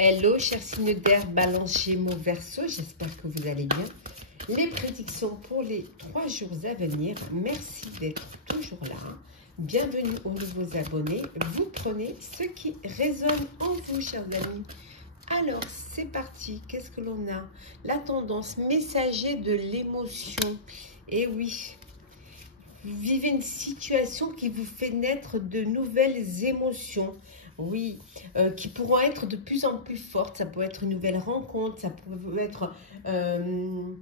Hello, chers signes d'air, Balance, Gémeaux, Verseau, j'espère que vous allez bien. Les prédictions pour les 3 jours à venir, merci d'être toujours là. Bienvenue aux nouveaux abonnés. Vous prenez ce qui résonne en vous, chers amis. Alors, c'est parti. Qu'est-ce que l'on a? La tendance, messager de l'émotion. Et oui, vous vivez une situation qui vous fait naître de nouvelles émotions. Oui, qui pourront être de plus en plus fortes. Ça peut être une nouvelle rencontre, ça peut être une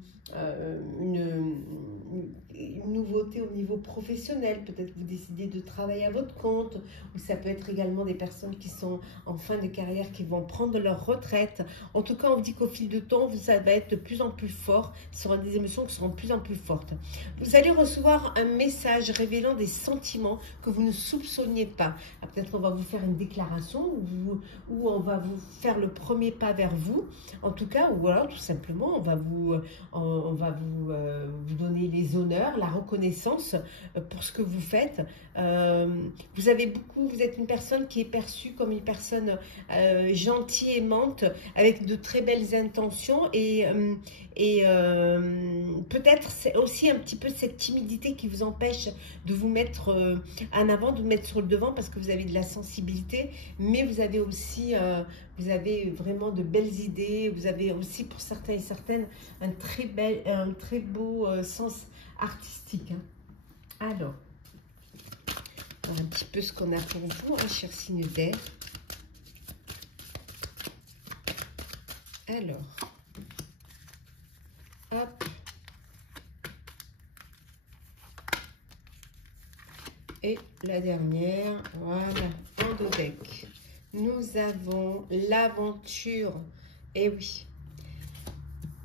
nouveauté au niveau professionnel. Peut-être que vous décidez de travailler à votre compte, ou ça peut être également des personnes qui sont en fin de carrière, qui vont prendre leur retraite. En tout cas, on vous dit qu'au fil du temps, ça va être de plus en plus fort. Ce seront des émotions qui seront de plus en plus fortes. Vous allez recevoir un message révélant des sentiments que vous ne soupçonniez pas. Peut-être qu'on va vous faire une déclaration ou on va vous faire le premier pas vers vous, en tout cas, ou alors tout simplement on va vous donner les honneurs, la reconnaissance pour ce que vous faites. Vous êtes une personne qui est perçue comme une personne gentille, aimante, avec de très belles intentions et peut-être c'est aussi un petit peu cette timidité qui vous empêche de vous mettre en avant, de vous mettre sur le devant, parce que vous avez de la sensibilité, mais vous avez aussi vous avez vraiment de belles idées. Vous avez aussi, pour certains et certaines, un très beau sens artistique, hein. Alors, un petit peu ce qu'on a pour vous, hein, chers signes d'air. Alors, hop. Et la dernière, voilà, en dos deck. Nous avons l'aventure. Et oui,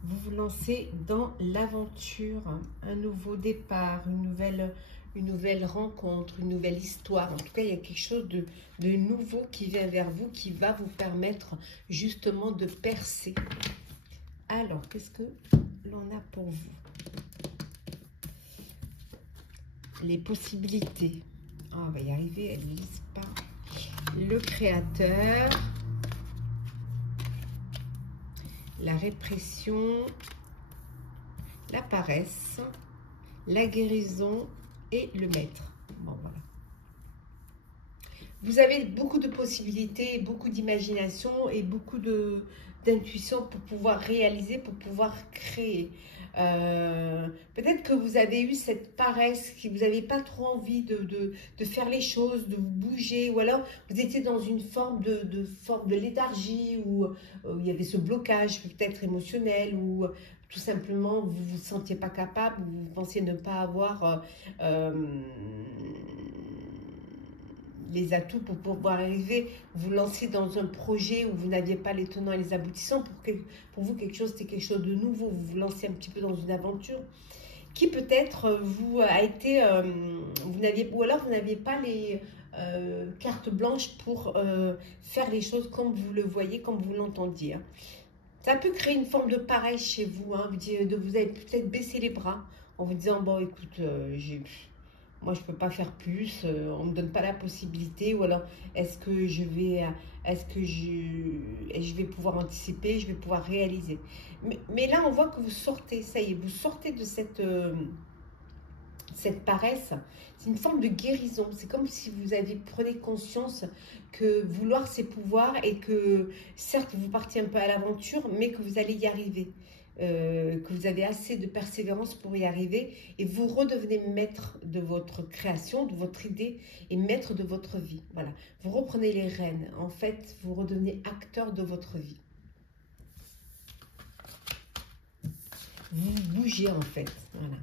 vous vous lancez dans l'aventure, un nouveau départ, une nouvelle rencontre, une nouvelle histoire. En tout cas, il y a quelque chose de nouveau qui vient vers vous, qui va vous permettre justement de percer. Alors, qu'est-ce que l'on a pour vous? Les possibilités. Oh, on va y arriver, elle ne lise pas. Le créateur. La répression. La paresse. La guérison et le maître. Bon, voilà. Vous avez beaucoup de possibilités, beaucoup d'imagination et beaucoup d'intuition pour pouvoir réaliser, pour pouvoir créer. Peut-être que vous avez eu cette paresse, que vous n'avez pas trop envie de faire les choses, de bouger, ou alors vous étiez dans une forme de léthargie, où il y avait ce blocage peut-être émotionnel, ou tout simplement vous ne vous sentiez pas capable, vous pensiez ne pas avoir les atouts pour pouvoir arriver, vous lancer dans un projet où vous n'aviez pas les tenants et les aboutissants. Pour vous, quelque chose, c'était quelque chose de nouveau. Vous vous lancez un petit peu dans une aventure qui peut-être vous a été, ou alors vous n'aviez pas les cartes blanches pour faire les choses comme vous le voyez, comme vous l'entendiez, hein. Ça peut créer une forme de paresse chez vous, hein. Vous avez peut-être baissé les bras en vous disant, bon, écoute, moi, je ne peux pas faire plus, on ne me donne pas la possibilité, ou alors est-ce que je vais pouvoir anticiper, je vais pouvoir réaliser. Mais là, on voit que vous sortez, ça y est, vous sortez de cette paresse. C'est une forme de guérison. C'est comme si vous prenez conscience que vouloir c'est pouvoir, et que certes, vous partiez un peu à l'aventure, mais que vous allez y arriver. Que vous avez assez de persévérance pour y arriver, et vous redevenez maître de votre création, de votre idée, et maître de votre vie. Voilà, vous reprenez les rênes. En fait, vous redevenez acteur de votre vie. Vous bougez en fait. Voilà.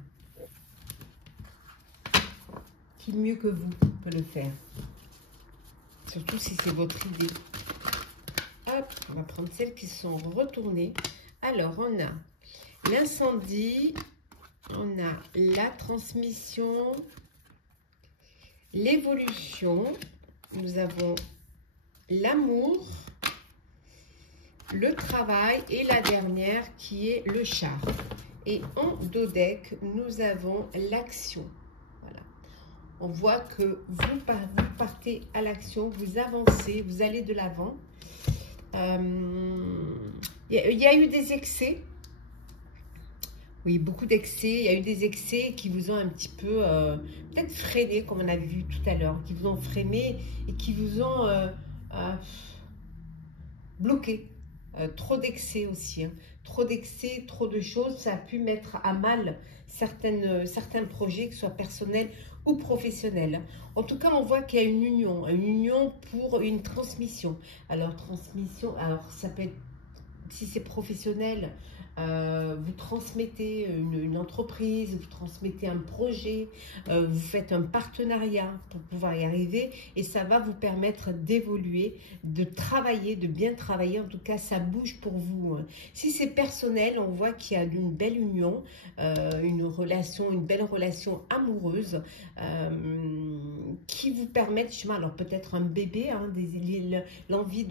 Qui mieux que vous peut le faire? Surtout si c'est votre idée. Hop, on va prendre celles qui sont retournées. Alors, on a l'incendie, on a la transmission, l'évolution, nous avons l'amour, le travail et la dernière qui est le char. Et en dos deck, nous avons l'action. Voilà. On voit que vous partez à l'action, vous avancez, vous allez de l'avant. Il y a eu des excès. Oui, beaucoup d'excès. Il y a eu des excès qui vous ont un petit peu peut-être freiné, comme on a vu tout à l'heure, qui vous ont freiné et qui vous ont bloqué. Trop d'excès aussi. Hein. Trop d'excès, trop de choses, ça a pu mettre à mal certains projets, que ce soit personnels ou professionnels. En tout cas, on voit qu'il y a une union pour une transmission. Alors, transmission, alors ça peut être, si c'est professionnel, vous transmettez une entreprise, vous transmettez un projet, vous faites un partenariat pour pouvoir y arriver et ça va vous permettre d'évoluer, de travailler, de bien travailler. En tout cas, ça bouge pour vous. Si c'est personnel, on voit qu'il y a une belle union, une belle relation amoureuse qui vous permet justement, alors peut-être un bébé, hein, l'envie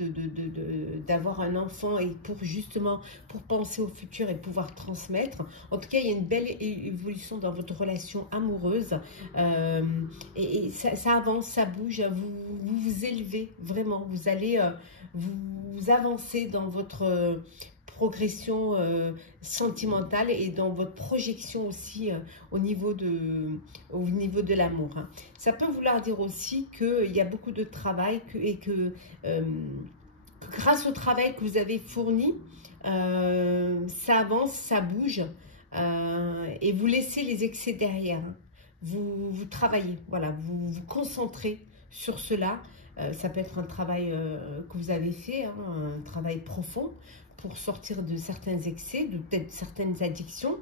d'avoir un enfant et pour penser au futur et pouvoir transmettre. En tout cas, il y a une belle évolution dans votre relation amoureuse et ça avance, ça bouge, vous élevez vraiment, vous allez vous avancer dans votre progression sentimentale et dans votre projection aussi au niveau de l'amour. Hein. Ça peut vouloir dire aussi qu'il y a beaucoup de travail et que grâce au travail que vous avez fourni, ça avance, ça bouge et vous laissez les excès derrière. Hein. Vous travaillez, voilà, vous vous concentrez sur cela. Ça peut être un travail que vous avez fait, hein, un travail profond pour sortir de certains excès, de peut-être certaines addictions,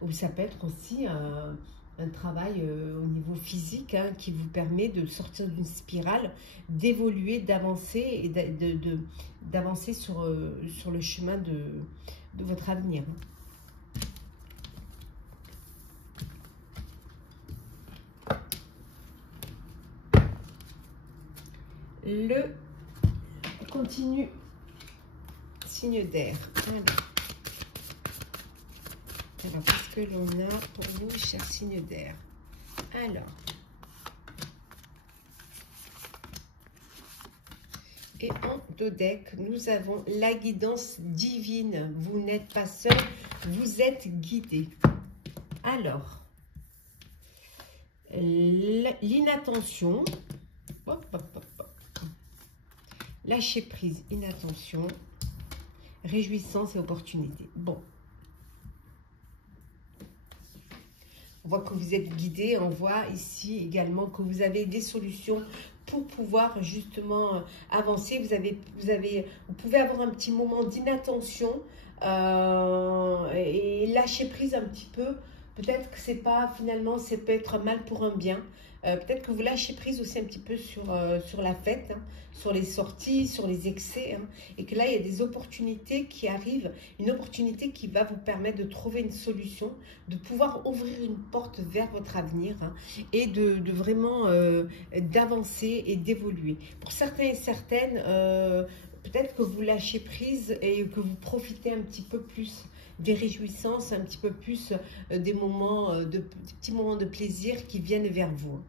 ou ça peut être aussi un travail au niveau physique hein, qui vous permet de sortir d'une spirale, d'évoluer, d'avancer et d'avancer sur le chemin de votre avenir. On continue. Signe d'air. Alors, qu'est-ce que l'on a pour vous, cher signe d'air? Alors. Et en dos deck, nous avons la guidance divine. Vous n'êtes pas seul, vous êtes guidé. Alors, l'inattention. Lâcher prise, inattention. Réjouissance et opportunité. Bon. On voit que vous êtes guidé. On voit ici également que vous avez des solutions pour pouvoir justement avancer. Vous pouvez avoir un petit moment d'inattention et lâcher prise un petit peu. Peut-être que c'est pas, finalement, ça peut être mal pour un bien. Peut-être que vous lâchez prise aussi un petit peu sur la fête, hein, sur les sorties, sur les excès. Hein, et que là, il y a des opportunités qui arrivent. Une opportunité qui va vous permettre de trouver une solution, de pouvoir ouvrir une porte vers votre avenir hein, et de vraiment d'avancer et d'évoluer. Pour certains et certaines, peut-être que vous lâchez prise et que vous profitez un petit peu plus des réjouissances, un petit peu plus des petits moments de plaisir qui viennent vers vous.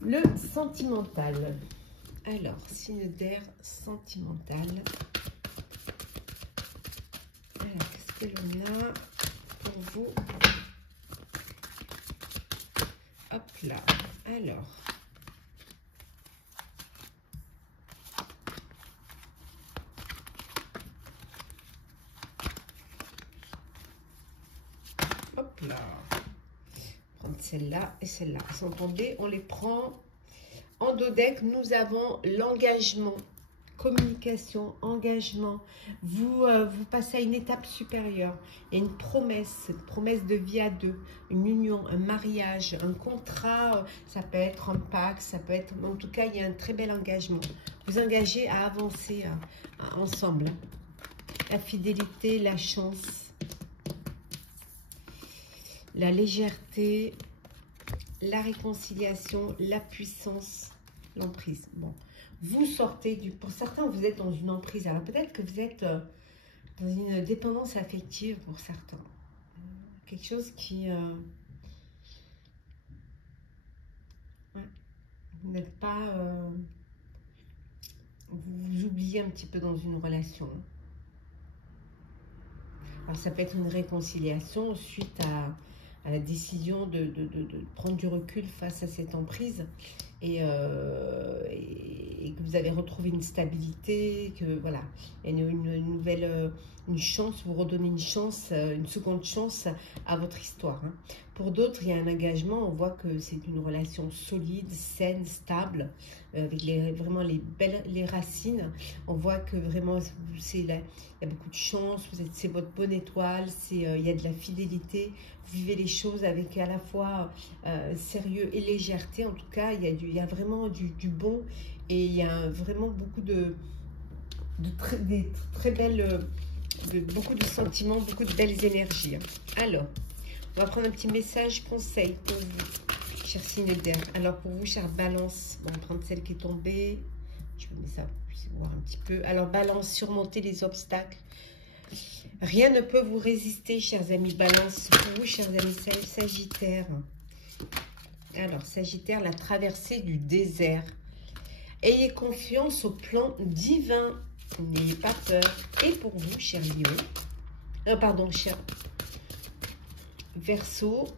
Le sentimental. Alors, signe d'air sentimental. Alors, qu'est-ce que l'on a pour vous? Hop là. Alors. Hop là. Prendre celle-là et celle-là. Elles sont tombées. On les prend. En dos deck, nous avons l'engagement. Communication, engagement. Vous passez à une étape supérieure. Il y a une promesse de vie à deux, une union, un mariage, un contrat. Ça peut être un pacte, ça peut être... En tout cas, il y a un très bel engagement. Vous engagez à avancer ensemble. La fidélité, la chance, la légèreté, la réconciliation, la puissance, l'emprise. Bon, vous sortez pour certains, vous êtes dans une emprise. Alors peut-être que vous êtes dans une dépendance affective pour certains. Quelque chose qui... Vous n'êtes pas... vous vous oubliez un petit peu dans une relation. Alors, ça peut être une réconciliation suite à la décision de prendre du recul face à cette emprise et que vous avez retrouvé une stabilité, que voilà, une nouvelle, une chance, vous redonnez une chance, une seconde chance à votre histoire. Hein. Pour d'autres, il y a un engagement, on voit que c'est une relation solide, saine, stable, avec vraiment les racines. On voit que vraiment, il y a beaucoup de chance, c'est votre bonne étoile, il y a de la fidélité, vous vivez les choses avec à la fois sérieux et légèreté. En tout cas, il y a vraiment du bon et il y a vraiment beaucoup des très belles, beaucoup de sentiments, beaucoup de belles énergies. Alors, on va prendre un petit message conseil pour vous, cher signe d'air. Alors, pour vous, chère Balance, on va prendre celle qui est tombée. Je vais mettre ça pour que vous puissiez voir un petit peu. Alors, Balance, surmonter les obstacles. Rien ne peut vous résister, chers amis Balance. Pour vous, chers amis Sagittaire. Alors, Sagittaire, la traversée du désert. Ayez confiance au plan divin. N'ayez pas peur. Et pour vous, cher Lion. Pardon, cher Verseau.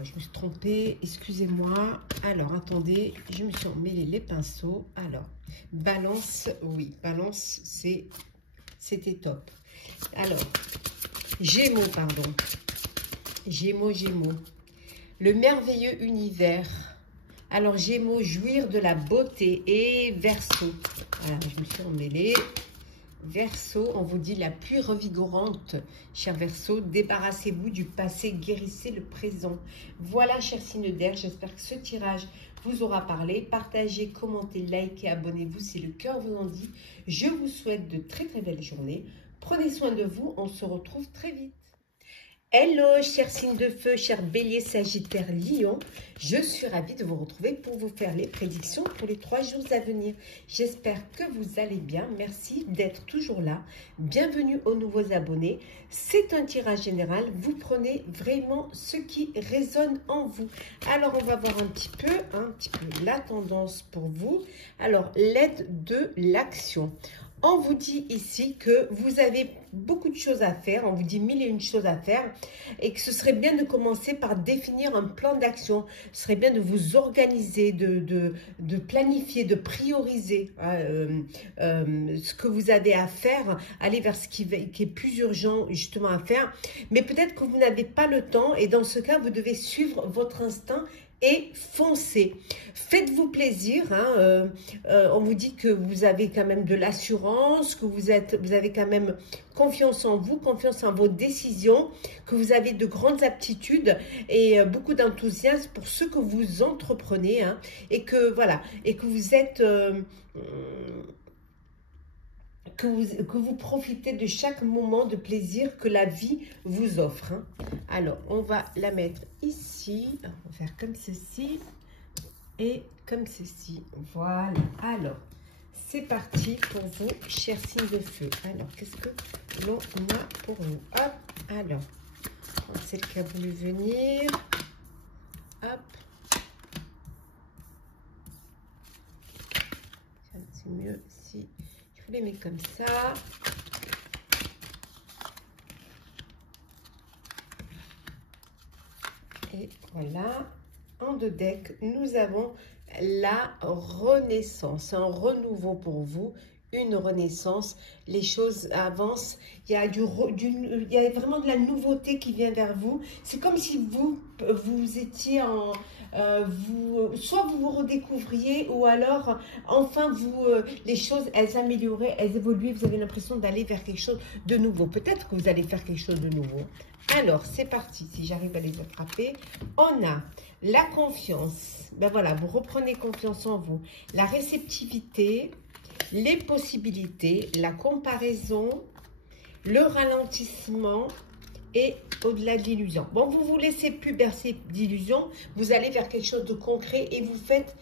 Je me suis trompée, excusez-moi. Alors, attendez, je me suis emmêlé les pinceaux. Alors, Balance, oui, Balance, c'était top. Alors, Gémeaux, pardon. Gémeaux. Le merveilleux univers. Alors, Gémeaux, jouir de la beauté. Et Verseau. Voilà, je me suis emmêlée. Verseau, on vous dit la pluie revigorante, cher Verseau, débarrassez-vous du passé, guérissez le présent. Voilà, cher signe d'air, j'espère que ce tirage vous aura parlé. Partagez, commentez, likez, abonnez-vous si le cœur vous en dit. Je vous souhaite de très très belles journées. Prenez soin de vous, on se retrouve très vite. Hello, chers signes de feu, chers béliers, sagittaire, lion. Je suis ravie de vous retrouver pour vous faire les prédictions pour les 3 jours à venir. J'espère que vous allez bien. Merci d'être toujours là. Bienvenue aux nouveaux abonnés. C'est un tirage général. Vous prenez vraiment ce qui résonne en vous. Alors, on va voir un petit peu la tendance pour vous. Alors, l'aide de l'action. On vous dit ici que vous avez beaucoup de choses à faire, on vous dit 1001 choses à faire et que ce serait bien de commencer par définir un plan d'action. Ce serait bien de vous organiser, de planifier, de prioriser ce que vous avez à faire, aller vers ce qui est plus urgent justement à faire. Mais peut-être que vous n'avez pas le temps et dans ce cas, vous devez suivre votre instinct et foncez. Faites-vous plaisir. On vous dit que vous avez quand même de l'assurance, que vous avez quand même confiance en vous, confiance en vos décisions, que vous avez de grandes aptitudes et beaucoup d'enthousiasme pour ce que vous entreprenez. Et que voilà, et que vous êtes... que vous profitez de chaque moment de plaisir que la vie vous offre. Alors, on va la mettre ici. On va faire comme ceci et comme ceci. Voilà. Alors, c'est parti pour vous, chers signes de feu. Alors, qu'est-ce que l'on a pour vous? Hop, alors, celle qui a voulu venir. Hop. C'est mieux si... Je les mets comme ça. Et voilà. En 2 decks, nous avons la renaissance. Un renouveau pour vous. Une renaissance. Les choses avancent. Il y a il y a vraiment de la nouveauté qui vient vers vous. C'est comme si vous étiez en... soit vous vous redécouvriez ou alors enfin les choses elles amélioraient, elles évoluaient, vous avez l'impression d'aller vers quelque chose de nouveau. Peut-être que vous allez faire quelque chose de nouveau. Alors c'est parti, si j'arrive à les attraper. On a la confiance, ben voilà, vous reprenez confiance en vous, la réceptivité, les possibilités, la comparaison, le ralentissement et au-delà de l'illusion. Bon, vous ne vous laissez plus bercer d'illusions, vous allez vers quelque chose de concret et vous faites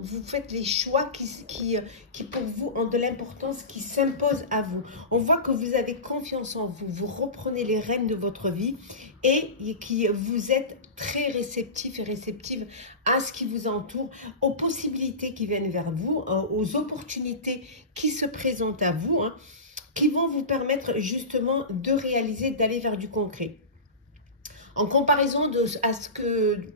vous faites les choix qui pour vous ont de l'importance, qui s'imposent à vous. On voit que vous avez confiance en vous, vous reprenez les rênes de votre vie et qui vous êtes très réceptif et réceptive à ce qui vous entoure, aux possibilités qui viennent vers vous, aux opportunités qui se présentent à vous, hein, qui vont vous permettre justement de réaliser, d'aller vers du concret. En comparaison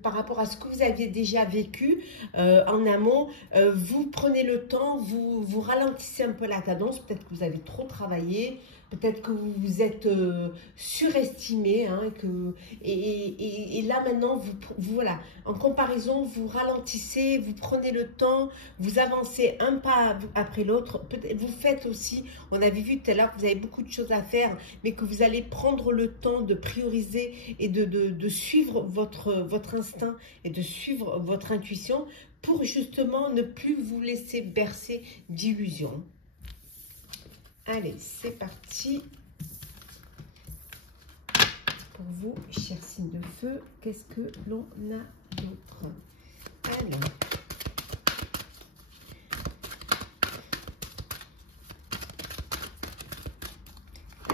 par rapport à ce que vous aviez déjà vécu en amont, vous prenez le temps, vous ralentissez un peu la cadence, peut-être que vous avez trop travaillé, peut-être que vous vous êtes surestimé, hein, et là maintenant, voilà, en comparaison, vous ralentissez, vous prenez le temps, vous avancez un pas après l'autre, vous faites aussi, on avait vu tout à l'heure que vous avez beaucoup de choses à faire, mais que vous allez prendre le temps de prioriser et de suivre votre instinct et de suivre votre intuition pour justement ne plus vous laisser bercer d'illusions. Allez, c'est parti pour vous, chers signes de feu. Qu'est-ce que l'on a d'autre?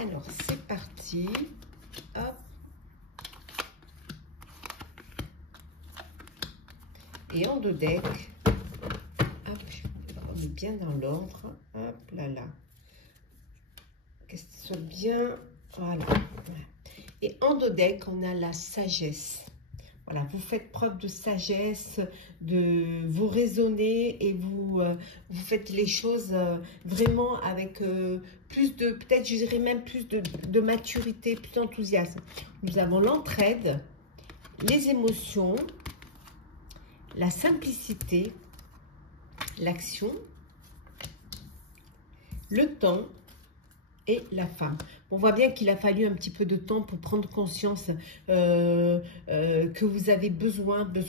Alors, c'est parti. Hop. Et en deux decks, hop, on est bien dans l'ordre. Hop là là. Que ce soit bien, voilà. Et en deux decks, on a la sagesse. Voilà, vous faites preuve de sagesse, vous raisonnez et vous faites les choses vraiment avec plus de, peut-être je dirais même plus de maturité, plus d'enthousiasme. Nous avons l'entraide, les émotions, la simplicité, l'action, le temps et la femme. On voit bien qu'il a fallu un petit peu de temps pour prendre conscience que vous avez besoin de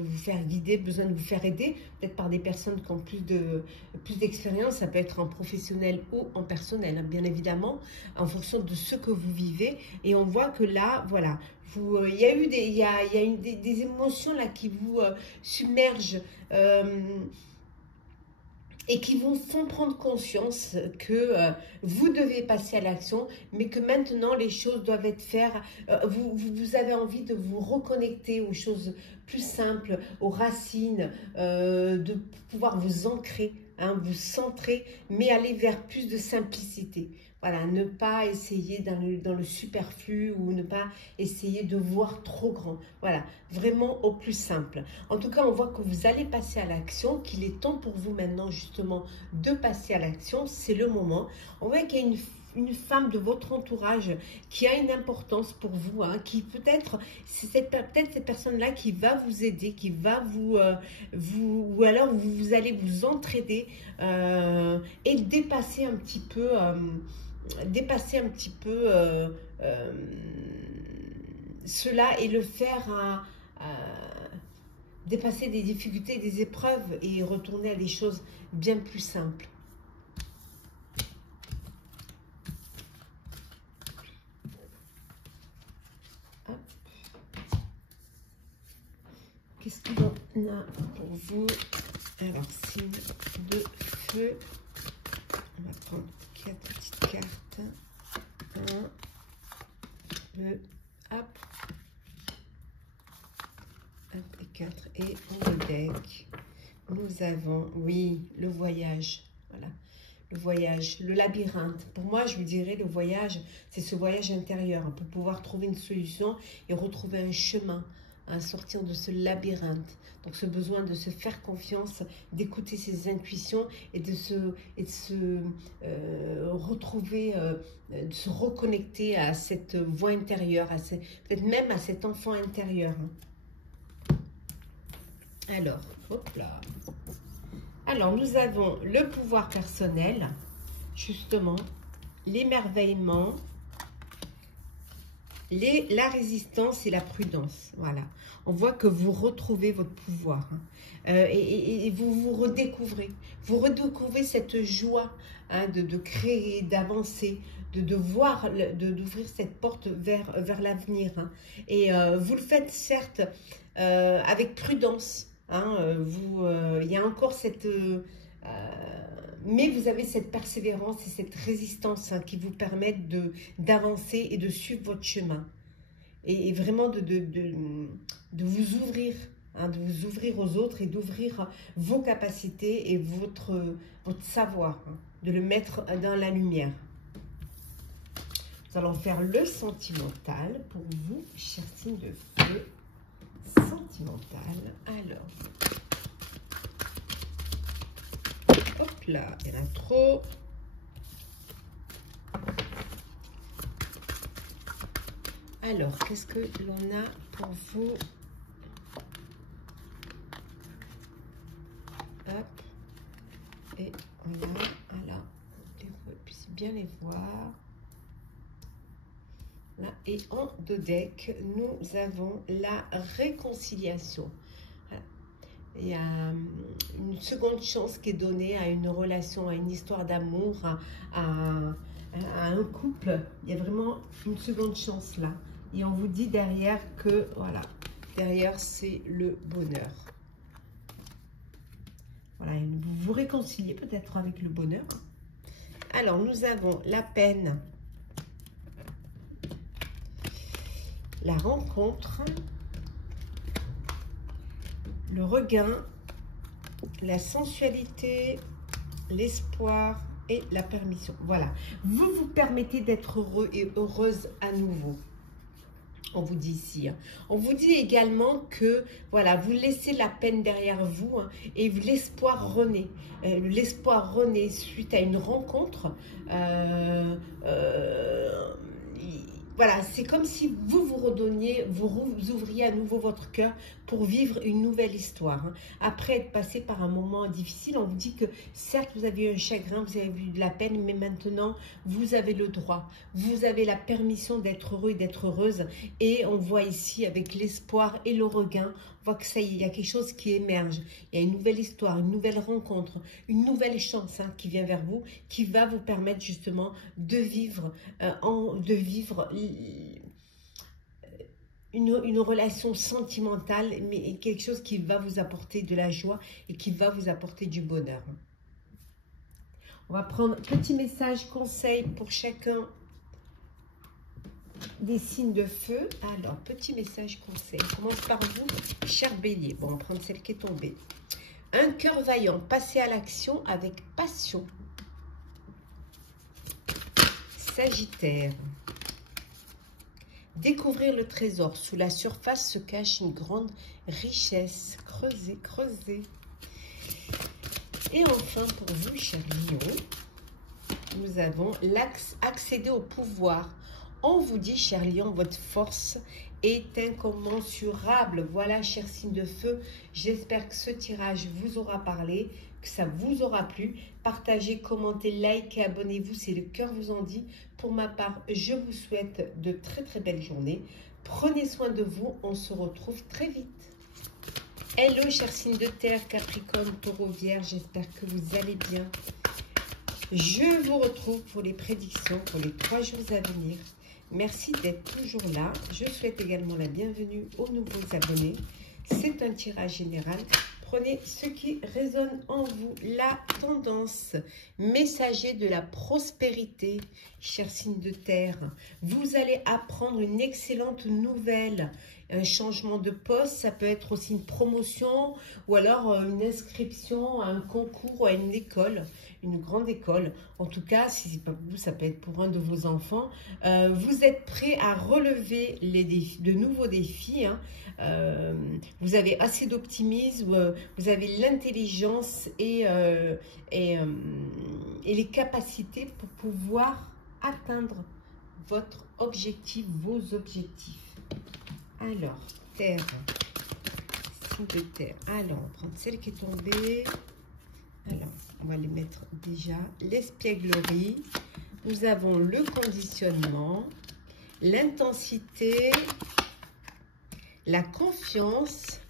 vous faire guider, besoin de vous faire aider, peut-être par des personnes qui ont plus d'expérience, ça peut être en professionnel ou en personnel, hein, bien évidemment, en fonction de ce que vous vivez. Et on voit que là, voilà, il y a eu des émotions là qui vous submergent, et qui vous font prendre conscience que vous devez passer à l'action, mais que maintenant les choses doivent être faites. Vous avez envie de vous reconnecter aux choses plus simples, aux racines, de pouvoir vous ancrer, hein, vous centrer, mais aller vers plus de simplicité. Voilà, ne pas essayer dans le superflu ou ne pas essayer de voir trop grand. Voilà, vraiment au plus simple. En tout cas, on voit que vous allez passer à l'action, qu'il est temps pour vous maintenant justement de passer à l'action. C'est le moment. On voit qu'il y a une femme de votre entourage qui a une importance pour vous, hein, qui peut-être, c'est peut-être cette personne-là qui va vous aider, qui va ou alors vous allez vous entraider et dépasser un petit peu... cela et le faire dépasser des difficultés, des épreuves et retourner à des choses bien plus simples. Qu'est-ce qu'on a pour vous? Alors, signe de feu. On va prendre 4 petites cartes. 1, 2, hop. 1 et 4. Et en le deck, nous avons, oui, le voyage. Voilà. Le voyage, le labyrinthe. Pour moi, je vous dirais, le voyage, c'est ce voyage intérieur, hein, pour pouvoir trouver une solution et retrouver un chemin, à sortir de ce labyrinthe. Donc ce besoin de se faire confiance, d'écouter ses intuitions et de se retrouver, de se reconnecter à cette voix intérieure, peut-être même à cet enfant intérieur. Alors, hop là. Alors, nous avons le pouvoir personnel, justement, l'émerveillement, la résistance et la prudence. Voilà. On voit que vous retrouvez votre pouvoir, hein, et vous vous redécouvrez. Vous redécouvrez cette joie, hein, de créer, d'avancer, voir, d'ouvrir cette porte vers l'avenir. Hein. Et vous le faites certes avec prudence, Hein, il y a encore cette... mais vous avez cette persévérance et cette résistance hein, qui vous permettent d'avancer et de suivre votre chemin. Et vraiment de vous ouvrir, hein, de vous ouvrir aux autres et d'ouvrir vos capacités et votre savoir, hein, de le mettre dans la lumière. Nous allons faire le sentimental pour vous, chers signes de feu. Sentimental. Alors, hop là, il y en a trop. Alors, qu'est-ce que l'on a pour vous? Hop. Et on a, voilà, vous puissiez bien les voir. Là, et en deux decks, nous avons la réconciliation. Voilà. Il y a une seconde chance qui est donnée à une relation, à une histoire d'amour, à un couple. Il y a vraiment une seconde chance là. Et on vous dit derrière que, voilà, derrière c'est le bonheur. Voilà, vous vous réconciliez peut-être avec le bonheur. Alors, nous avons la peine, la rencontre, le regain, la sensualité, l'espoir et la permission. Voilà, vous vous permettez d'être heureux et heureuse à nouveau. On vous dit ici. Hein. On vous dit également que, voilà, vous laissez la peine derrière vous hein, et l'espoir renaît. L'espoir renaît suite à une rencontre. Voilà, c'est comme si vous vous redonniez, vous ouvriez à nouveau votre cœur pour vivre une nouvelle histoire. Hein. Après être passé par un moment difficile, on vous dit que certes, vous avez eu un chagrin, vous avez eu de la peine, mais maintenant, vous avez le droit. Vous avez la permission d'être heureux et d'être heureuse. Et on voit ici, avec l'espoir et le regain, on voit que ça y est, il y a quelque chose qui émerge. Il y a une nouvelle histoire, une nouvelle rencontre, une nouvelle chance hein, qui vient vers vous, qui va vous permettre justement de vivre, une relation sentimentale, mais quelque chose qui va vous apporter de la joie et qui va vous apporter du bonheur. On va prendre un petit message conseil pour chacun des signes de feu. Alors, petit message conseil. On commence par vous, cher bélier. Bon, on va prendre celle qui est tombée. Un cœur vaillant, passez à l'action avec passion. Sagittaire. Découvrir le trésor. Sous la surface se cache une grande richesse. Creusez, creusez. Et enfin, pour vous, cher Lion, nous avons accéder au pouvoir. On vous dit, cher Lion, votre force est incommensurable. Voilà, cher signe de feu, j'espère que ce tirage vous aura parlé, que ça vous aura plu. Partagez, commentez, likez, abonnez-vous, c'est le cœur vous en dit. Pour ma part, je vous souhaite de très très belles journées. Prenez soin de vous, on se retrouve très vite. Hello, cher signe de terre, Capricorne, Taureau, Vierge, j'espère que vous allez bien. Je vous retrouve pour les prédictions pour les 3 jours à venir. Merci d'être toujours là. Je souhaite également la bienvenue aux nouveaux abonnés. C'est un tirage général. Prenez ce qui résonne en vous. La tendance, messager de la prospérité, cher signe de terre. Vous allez apprendre une excellente nouvelle. Un changement de poste, ça peut être aussi une promotion ou alors une inscription à un concours ou à une école, une grande école. En tout cas, si ce n'est pas pour vous, ça peut être pour un de vos enfants. Vous êtes prêt à relever de nouveaux défis. Hein. Vous avez assez d'optimisme, vous avez l'intelligence et les capacités pour pouvoir atteindre votre objectif, vos objectifs. Alors, terre, signe de terre. Alors, on va prendre celle qui est tombée. Alors, on va les mettre déjà. L'espièglerie. Nous avons le conditionnement, l'intensité, la confiance,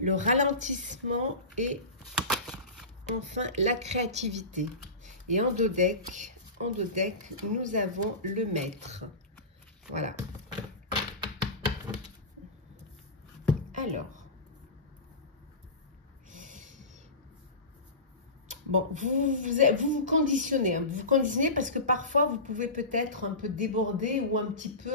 le ralentissement et enfin la créativité. Et en deux decks, nous avons le maître. Voilà. Alors. Bon, vous conditionnez, hein. Vous vous conditionnez parce que parfois, vous pouvez peut-être un peu déborder ou un petit peu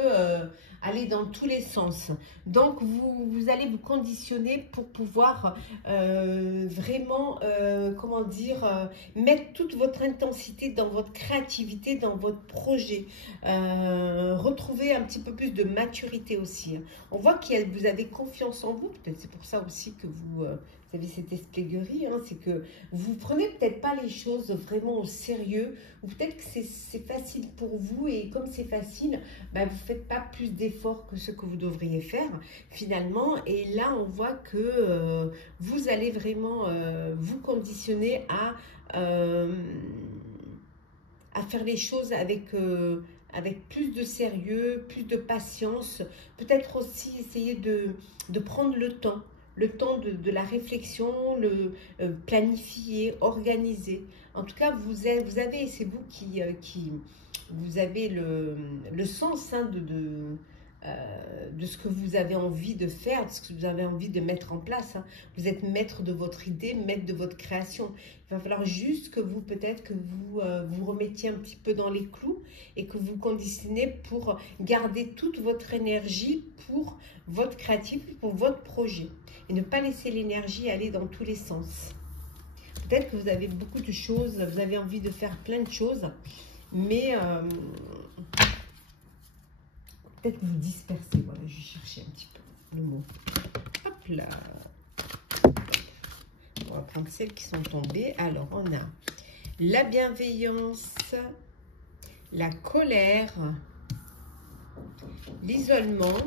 aller dans tous les sens. Donc, vous allez vous conditionner pour pouvoir vraiment, comment dire, mettre toute votre intensité dans votre créativité, dans votre projet. Retrouver un petit peu plus de maturité aussi, hein. On voit que vous avez confiance en vous. Peut-être c'est pour ça aussi que vous avez cette espièglerie, hein, c'est que vous prenez peut-être pas les choses vraiment au sérieux, ou peut-être que c'est facile pour vous, et comme c'est facile, ben, vous ne faites pas plus d'efforts que ce que vous devriez faire finalement, et là on voit que vous allez vraiment vous conditionner à faire les choses avec plus de sérieux, plus de patience, peut-être aussi essayer de prendre le temps de la réflexion, le planifier, organiser. En tout cas, vous avez, c'est vous qui vous avez le sens, hein, de ce que vous avez envie de faire, de ce que vous avez envie de mettre en place, hein. Vous êtes maître de votre idée, maître de votre création. Il va falloir juste que vous, peut-être que vous vous remettiez un petit peu dans les clous et que vous conditionnez pour garder toute votre énergie pour votre créatif, pour votre projet. Et ne pas laisser l'énergie aller dans tous les sens. Peut-être que vous avez beaucoup de choses, vous avez envie de faire plein de choses, mais peut-être que vous dispersez. Voilà, je cherchais un petit peu le mot. Hop là. On va prendre celles qui sont tombées. Alors, on a la bienveillance, la colère, l'isolement,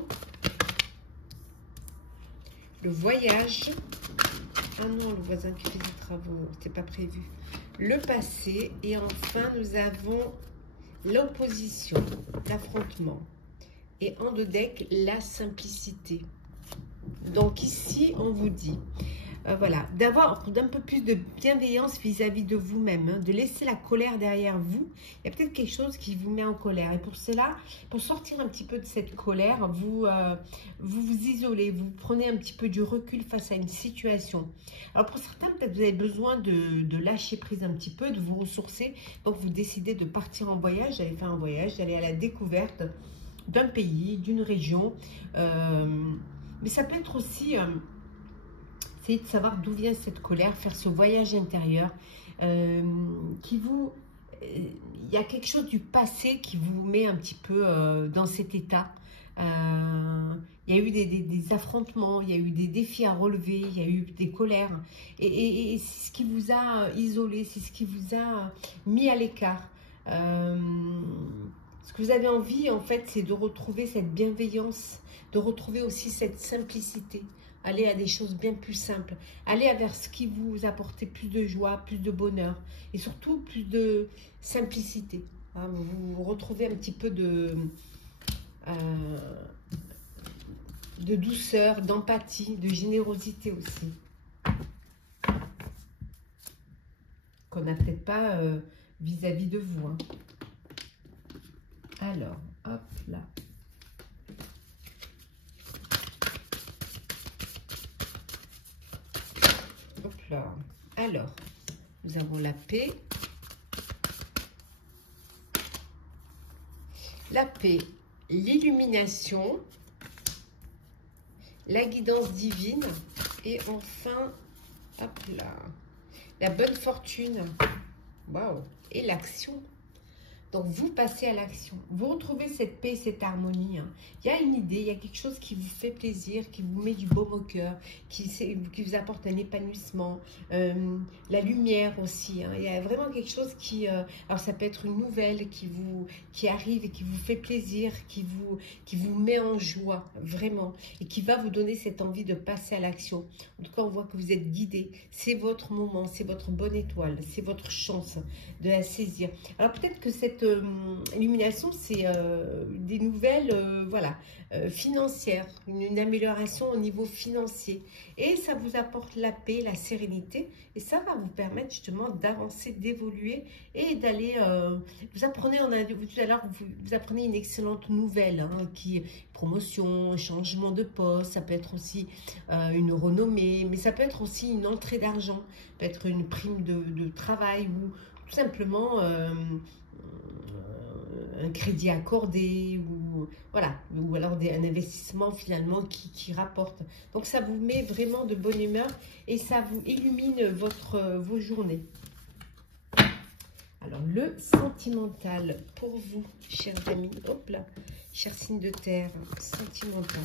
le voyage. Ah non, le voisin qui fait des travaux, c'était pas prévu. Le passé. Et enfin, nous avons l'opposition, l'affrontement. Et en deux decks, la simplicité. Donc ici, on vous dit, voilà, d'avoir d'un peu plus de bienveillance vis-à-vis de vous-même, hein, de laisser la colère derrière vous. Il y a peut-être quelque chose qui vous met en colère. Et pour cela, pour sortir un petit peu de cette colère, vous vous isolez, vous prenez un petit peu du recul face à une situation. Alors pour certains, peut-être vous avez besoin de lâcher prise un petit peu, de vous ressourcer. Donc vous décidez de partir en voyage, d'aller faire un voyage, d'aller à la découverte d'un pays, d'une région. Mais ça peut être aussi... essayer de savoir d'où vient cette colère, faire ce voyage intérieur qui vous... il y a quelque chose du passé qui vous met un petit peu dans cet état. Il y a eu des affrontements, il y a eu des défis à relever, il y a eu des colères. Et c'est ce qui vous a isolé, c'est ce qui vous a mis à l'écart. Ce que vous avez envie, en fait, c'est de retrouver cette bienveillance, de retrouver aussi cette simplicité. Aller à des choses bien plus simples. Aller vers ce qui vous apporte plus de joie, plus de bonheur. Et surtout, plus de simplicité. Hein, vous retrouvez un petit peu de douceur, d'empathie, de générosité aussi. Qu'on n'a peut-être pas vis-à-vis de vous. Hein. Alors, hop là. Hop là. Alors, nous avons la paix. La paix, l'illumination, la guidance divine et enfin, hop là, la bonne fortune. Waouh! Et l'action. Donc, vous passez à l'action. Vous retrouvez cette paix, cette harmonie. Hein. Il y a une idée, il y a quelque chose qui vous fait plaisir, qui vous met du baume au cœur, qui vous apporte un épanouissement. La lumière aussi. Hein. Il y a vraiment quelque chose qui... alors, ça peut être une nouvelle qui arrive et qui vous fait plaisir, qui vous met en joie, vraiment. Et qui va vous donner cette envie de passer à l'action. En tout cas, on voit que vous êtes guidé. C'est votre moment, c'est votre bonne étoile, c'est votre chance de la saisir. Alors, peut-être que cette cette illumination, c'est des nouvelles, voilà, financières, une amélioration au niveau financier. Et ça vous apporte la paix, la sérénité. Et ça va vous permettre justement d'avancer, d'évoluer et d'aller... vous apprenez, on a vu tout à l'heure, vous apprenez une excellente nouvelle, hein, qui promotion, changement de poste, ça peut être aussi une renommée, mais ça peut être aussi une entrée d'argent, peut être une prime de travail ou tout simplement un crédit accordé ou voilà, ou alors un investissement finalement qui rapporte. Donc ça vous met vraiment de bonne humeur et ça vous illumine vos journées. Alors le sentimental pour vous, chers amis, hop là, chers signes de terre, sentimental.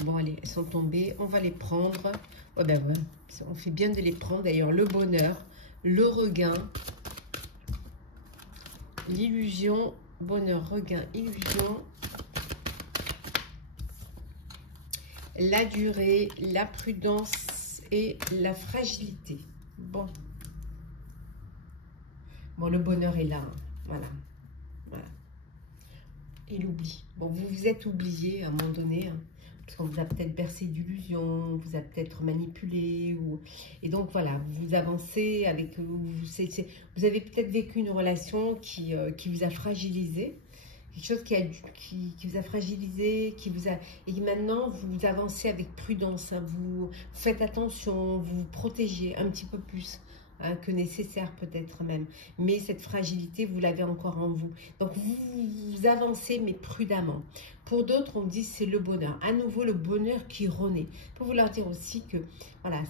Bon allez, elles sont tombées, on va les prendre. Oh ben ouais, on fait bien de les prendre. D'ailleurs le bonheur, le regain, l'illusion, bonheur, regain, illusion, la durée, la prudence et la fragilité. Bon, le bonheur est là, hein. Voilà, voilà. Et l'oubli. Bon, vous vous êtes oublié à un moment donné, hein, parce qu'on vous a peut-être bercé d'illusions, vous a peut-être manipulé, et donc voilà, vous avancez avec, vous avez peut-être vécu une relation qui vous a fragilisé, quelque chose qui vous a fragilisé, et maintenant vous avancez avec prudence, hein, vous faites attention, vous vous protégez un petit peu plus, hein, que nécessaire peut-être même, mais cette fragilité vous l'avez encore en vous, donc vous avancez mais prudemment. Pour d'autres on dit c'est le bonheur, à nouveau le bonheur qui renaît, pour vous leur dire aussi que voilà,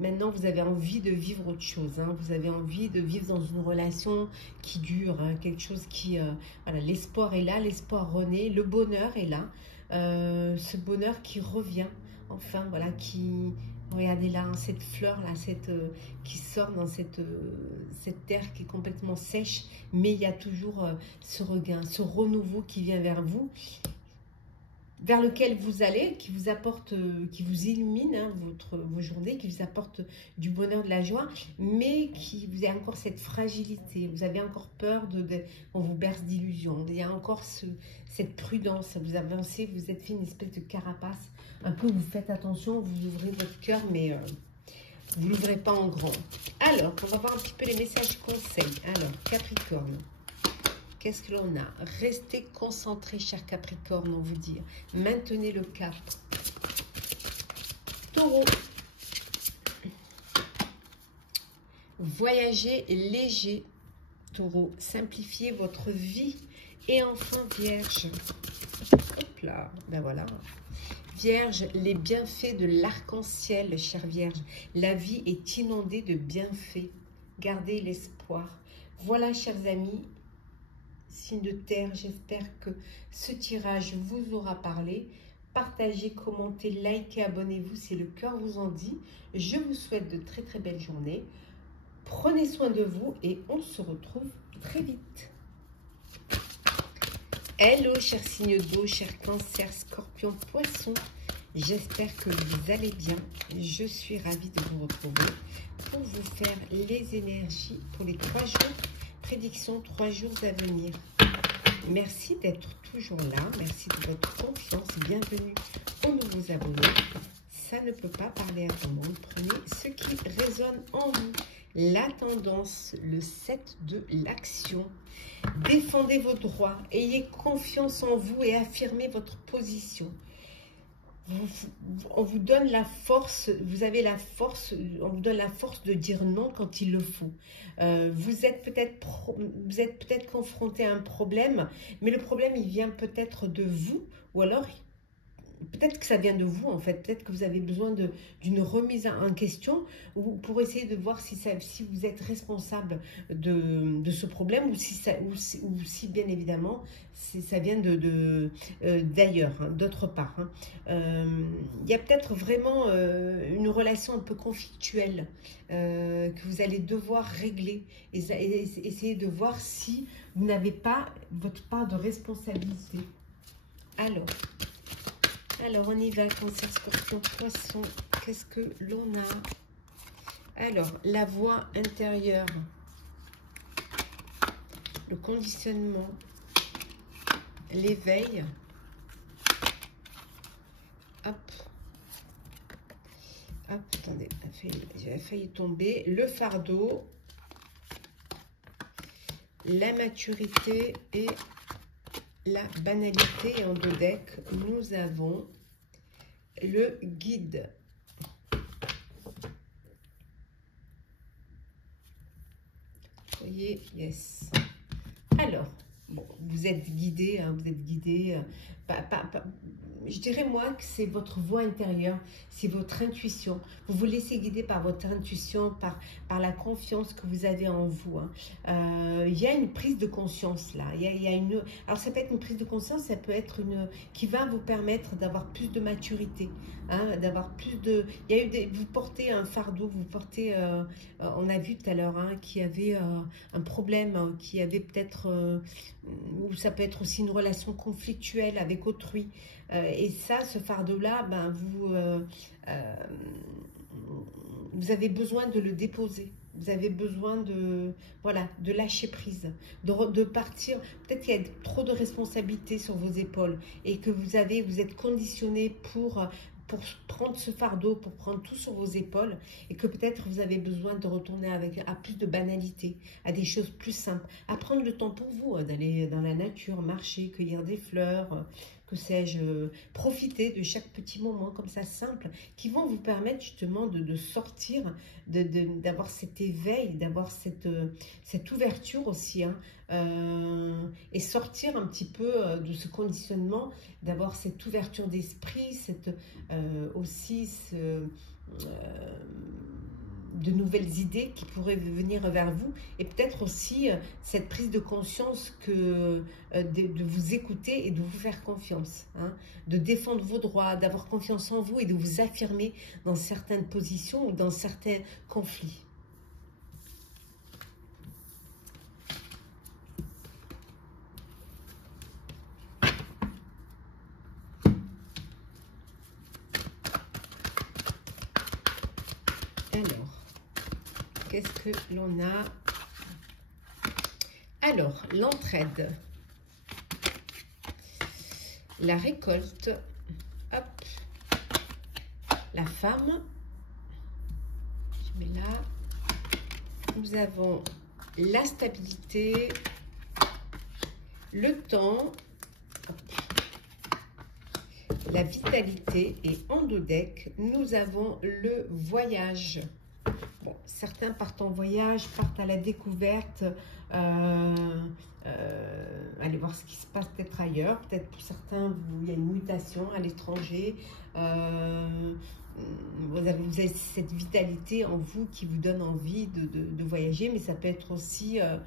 maintenant, vous avez envie de vivre autre chose, hein. Vous avez envie de vivre dans une relation qui dure, hein, quelque chose qui... voilà, l'espoir est là, l'espoir renaît, le bonheur est là. Ce bonheur qui revient, enfin, voilà, qui... Regardez là, hein, cette fleur-là, qui sort dans cette terre qui est complètement sèche, mais il y a toujours ce regain, ce renouveau qui vient vers vous, vers lequel vous allez, qui vous apporte, qui vous illumine, hein, vos journées, qui vous apporte du bonheur, de la joie, mais qui vous a encore cette fragilité. Vous avez encore peur on vous berce d'illusions. Il y a encore cette prudence. Vous avancez, vous êtes fait une espèce de carapace. Un peu, vous faites attention, vous ouvrez votre cœur, mais vous ne l'ouvrez pas en grand. Alors, on va voir un petit peu les messages conseils. Alors, Capricorne. Qu'est-ce que l'on a? Restez concentrés, chers Capricorne, on vous dit. Maintenez le cap. Taureau. Voyagez léger, Taureau. Simplifiez votre vie. Et enfin, Vierge. Hop là, ben voilà. Vierge, les bienfaits de l'arc-en-ciel, chère Vierge. La vie est inondée de bienfaits. Gardez l'espoir. Voilà, chers amis, signe de terre, j'espère que ce tirage vous aura parlé. Partagez, commentez, likez, abonnez-vous si le cœur vous en dit. Je vous souhaite de très très belles journées. Prenez soin de vous et on se retrouve très vite. Hello, chers signes d'eau, chers Cancer, Scorpion, Poisson. J'espère que vous allez bien. Je suis ravie de vous retrouver pour vous faire les énergies pour les 3 jours. Prédiction 3 jours à venir. Merci d'être toujours là. Merci de votre confiance. Bienvenue aux nouveaux abonnés. Ça ne peut pas parler à tout le monde. Prenez ce qui résonne en vous. La tendance, le 7 de l'action. Défendez vos droits. Ayez confiance en vous et affirmez votre position. On vous donne la force, vous avez la force, on vous donne la force de dire non quand il le faut. Vous êtes peut-être confronté à un problème, mais le problème il vient peut-être de vous, ou alors peut-être que ça vient de vous en fait, peut-être que vous avez besoin d'une remise en question pour essayer de voir si vous êtes responsable de ce problème ou si bien évidemment ça vient d'ailleurs, hein, d'autre part. Hein. Il y a peut-être vraiment une relation un peu conflictuelle que vous allez devoir régler et essayer de voir si vous n'avez pas votre part de responsabilité. Alors, on y va, Cancer, Scorpion, Poisson. Qu'est-ce que l'on a? Alors, la voix intérieure. le conditionnement, l'éveil, hop, hop, attendez, j'ai failli tomber, le fardeau, la maturité et la banalité. Et en deux decks, nous avons le guide. Vous voyez, yes. Alors, bon, vous êtes guidé, hein, vous êtes guidé. Je dirais moi que c'est votre voix intérieure, c'est votre intuition. Vous vous laissez guider par votre intuition, par la confiance que vous avez en vous. Hein. Il y a une prise de conscience là. Il y a une. Alors ça peut être une prise de conscience, ça peut être une qui va vous permettre d'avoir plus de maturité, hein, d'avoir plus de. Il y a eu vous portez un fardeau, vous portez. On a vu tout à l'heure hein, qu'il y avait un problème, hein, qui avait peut-être ou ça peut être aussi une relation conflictuelle avec autrui. Et ça, ce fardeau-là, ben, vous avez besoin de le déposer. Vous avez besoin de, voilà, de lâcher prise, de partir. Peut-être qu'il y a trop de responsabilités sur vos épaules et que vous êtes conditionné pour prendre ce fardeau, pour prendre tout sur vos épaules et que peut-être vous avez besoin de retourner à plus de banalité, à des choses plus simples, à prendre le temps pour vous, d'aller dans la nature, marcher, cueillir des fleurs, que sais-je, profiter de chaque petit moment comme ça simple qui vont vous permettre justement de sortir, d'avoir cet éveil, d'avoir cette ouverture aussi, hein, et sortir un petit peu de ce conditionnement, d'avoir cette ouverture d'esprit, aussi de nouvelles idées qui pourraient venir vers vous et peut-être aussi cette prise de conscience de vous écouter et de vous faire confiance, hein, de défendre vos droits, d'avoir confiance en vous et de vous affirmer dans certaines positions ou dans certains conflits. Alors, qu'est-ce que l'on a? Alors, l'entraide, la récolte, hop, la femme, je mets là, nous avons la stabilité, le temps, hop, la vitalité et en deux decks, nous avons le voyage. Bon, certains partent en voyage, partent à la découverte, aller voir ce qui se passe peut-être ailleurs. Peut-être pour certains, il y a une mutation à l'étranger. Vous avez cette vitalité en vous qui vous donne envie de voyager, mais ça peut être aussi un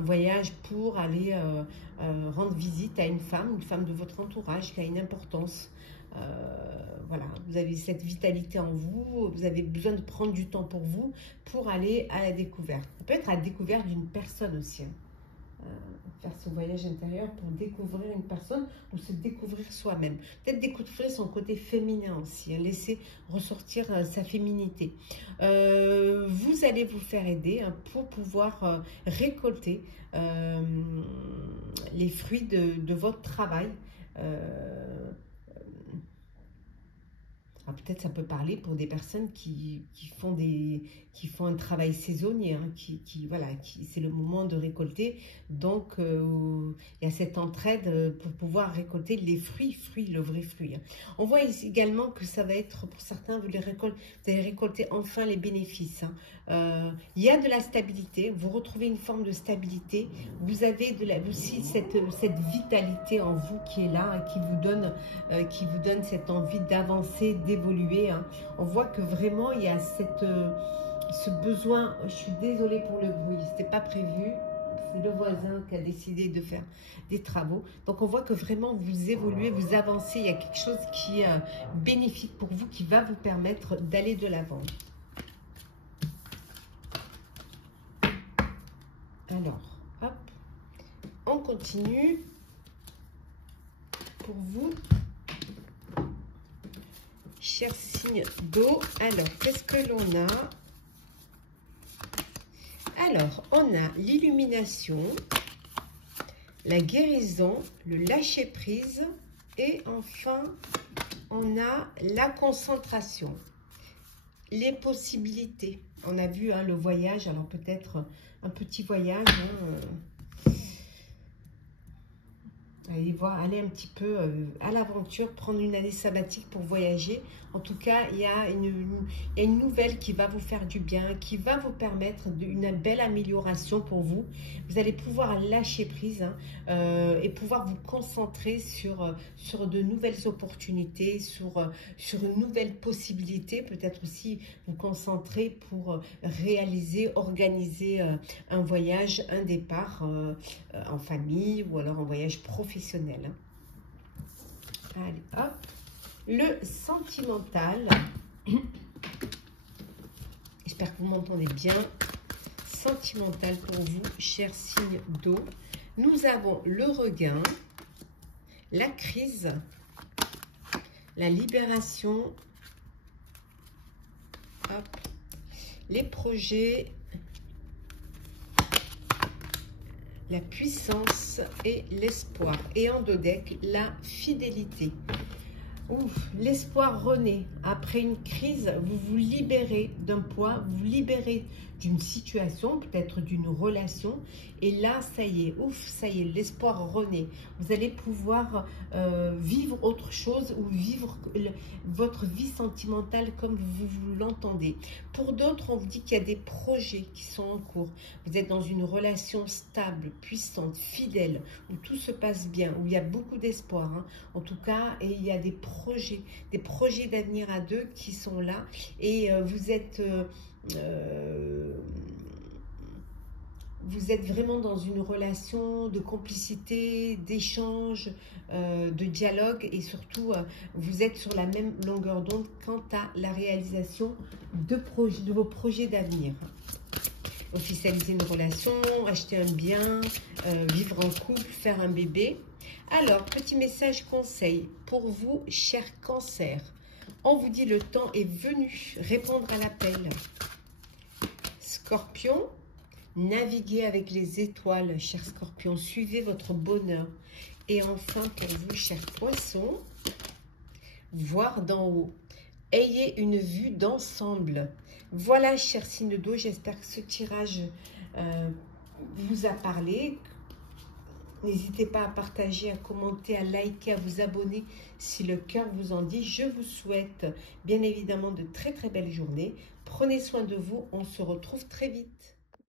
voyage pour aller rendre visite à une femme de votre entourage qui a une importance. Voilà, vous avez cette vitalité en vous, vous avez besoin de prendre du temps pour vous, pour aller à la découverte. Ça peut être à la découverte d'une personne aussi, hein. Faire ce voyage intérieur pour découvrir une personne ou se découvrir soi-même. Peut-être découvrir son côté féminin aussi, hein, laisser ressortir sa féminité. Vous allez vous faire aider, hein, pour pouvoir récolter les fruits de votre travail. Peut-être ça peut parler pour des personnes qui font un travail saisonnier, hein, voilà, c'est le moment de récolter. Donc, il y a cette entraide pour pouvoir récolter les fruits, le vrai fruit. Hein. On voit ici également que ça va être, pour certains, vous allez récolter enfin les bénéfices. Hein. Il y a de la stabilité, vous retrouvez une forme de stabilité. Vous avez aussi cette vitalité en vous qui est là, hein, qui vous donne cette envie d'avancer, d'évoluer. Hein. On voit que vraiment, il y a ce besoin. Je suis désolée pour le bruit, c'était pas prévu. C'est le voisin qui a décidé de faire des travaux. Donc, on voit que vraiment, vous évoluez, vous avancez. Il y a quelque chose qui est bénéfique pour vous, qui va vous permettre d'aller de l'avant. Alors, hop, on continue pour vous, chers signes d'eau. Alors, qu'est-ce que l'on a? Alors, on a l'illumination, la guérison, le lâcher-prise. Et enfin, on a la concentration, les possibilités. On a vu hein, le voyage, alors peut-être un petit voyage. Aller un petit peu à l'aventure, prendre une année sabbatique pour voyager. En tout cas, il y a une nouvelle qui va vous faire du bien, qui va vous permettre une belle amélioration pour vous. Vous allez pouvoir lâcher prise hein, et pouvoir vous concentrer sur de nouvelles opportunités, sur une nouvelle possibilité. Peut-être aussi vous concentrer pour réaliser, organiser un voyage, un départ en famille ou alors en voyage professionnel. Allez, hop. Le sentimental. J'espère que vous m'entendez bien. Sentimental pour vous, chers signes d'eau. Nous avons le regain, la crise, la libération, hop, les projets, la puissance et l'espoir. Et en dos deck, la fidélité. L'espoir renaît. Après une crise, vous vous libérez d'un poids, vous vous libérez d'une situation, peut-être d'une relation. Et là, ça y est, ça y est, l'espoir renaît. Vous allez pouvoir vivre autre chose ou vivre votre vie sentimentale comme vous l'entendez. Pour d'autres, on vous dit qu'il y a des projets qui sont en cours. Vous êtes dans une relation stable, puissante, fidèle, où tout se passe bien, où il y a beaucoup d'espoir. Hein. En tout cas, et il y a des projets d'avenir à deux qui sont là. Et vous êtes vraiment dans une relation de complicité, d'échange, de dialogue et surtout, vous êtes sur la même longueur d'onde quant à la réalisation de vos projets d'avenir. Officialiser une relation, acheter un bien, vivre en couple, faire un bébé. Alors, petit message conseil pour vous, chers cancers. On vous dit le temps est venu, répondre à l'appel. Scorpion, naviguez avec les étoiles, chers scorpions, suivez votre bonheur. Et enfin, pour vous, chers poissons, voir d'en haut. Ayez une vue d'ensemble. Voilà, chers signes d'eau, j'espère que ce tirage vous a parlé. N'hésitez pas à partager, à commenter, à liker, à vous abonner si le cœur vous en dit. Je vous souhaite bien évidemment de très très belles journées. Prenez soin de vous, on se retrouve très vite.